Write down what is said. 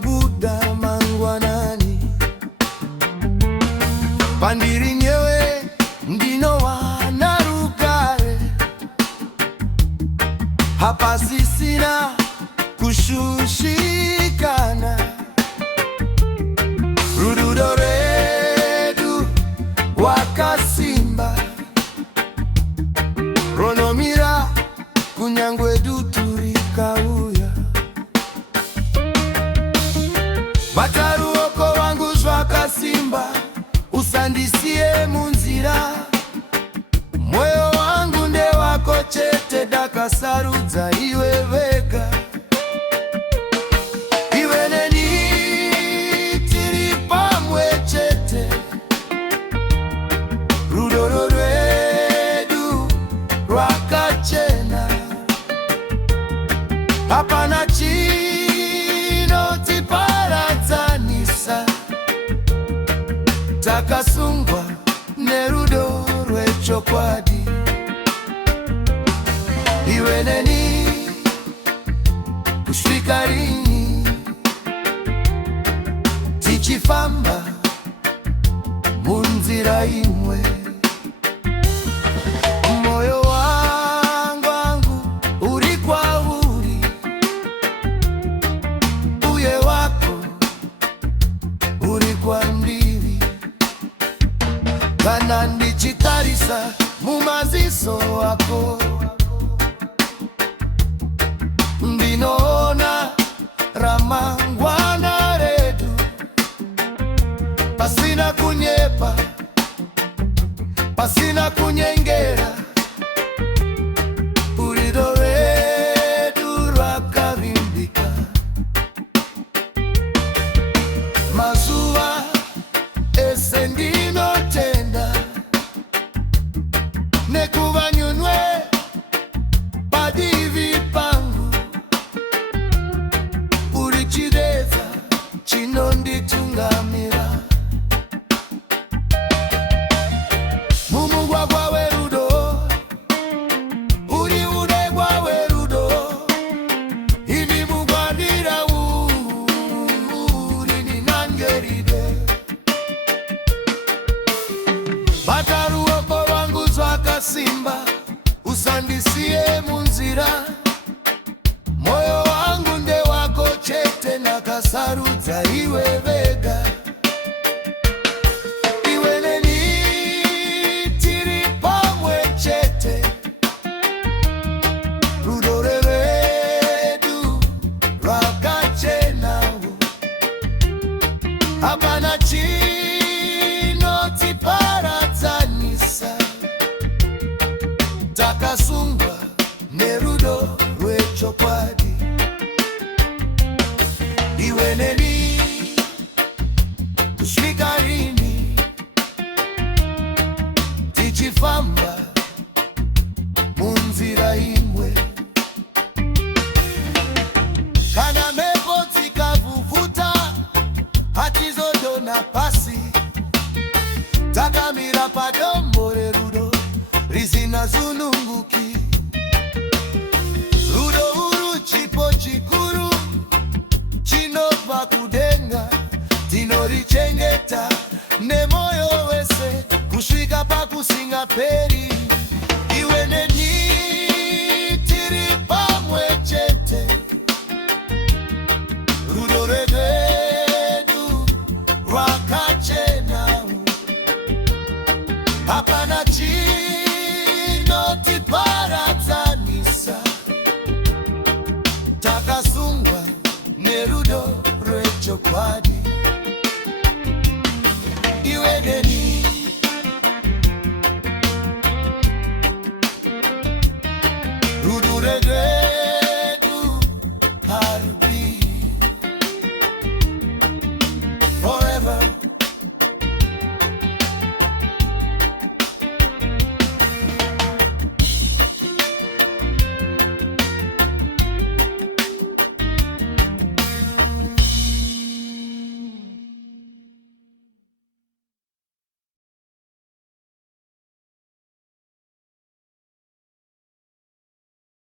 buda mangwanani pandiri nyewe ndino wanarukare hapa sisina kushushikana rududoredu wakasimba ronomira kunyangwedu turikauya bataruoko wangu zwakasimba usandisie munzira moyo wangu nde wako chete dakasarudza iwe vega iwe neni tiri pamwe chete rudoro rwedu rwakachena hapana chinotiparadzanisa takasungwa nerudo rwechokwadi iwe neni kusvika rini tichifamba munzira imwe moyo wangu uri kwauri uye wako uri kwandiri kana ndichitarisa mumaziso ako ndinoona ramangwana redu pasina kunyepa pasina kunyengera urido redu rwakavimbika mazuva ese ndinotenda nekuva nyunwe padivi pangu uri chireza chinonditungamira mumugwagwa werudo uri udegwa werudo ini mugwanira uri ninangeride bataruoko wangu zwakasimba usandisie munzira moyo wangu nde wako chete nakasarudza iwe vega iwe neni tiri pamwe chete rudore rwedu rwakachenawo hapana chinotiparadzanisa takasungwa nerudo rwechokwadi iwe neni kusvika rini tichifamba munzira imwe kana mhepo dzikavhuvhuta hatizodonha pasi takamira padombo rerudo risina zununguki rudo uru chipo chikuru chinobva kudenga tinorichengeta nemoyo wese kusvika pakusingaperi iwe neni tiri pamwe chete rudo rwedu rwakachenawo hapana chinotiparadzanisa takasungwa nerudo rwechokwadi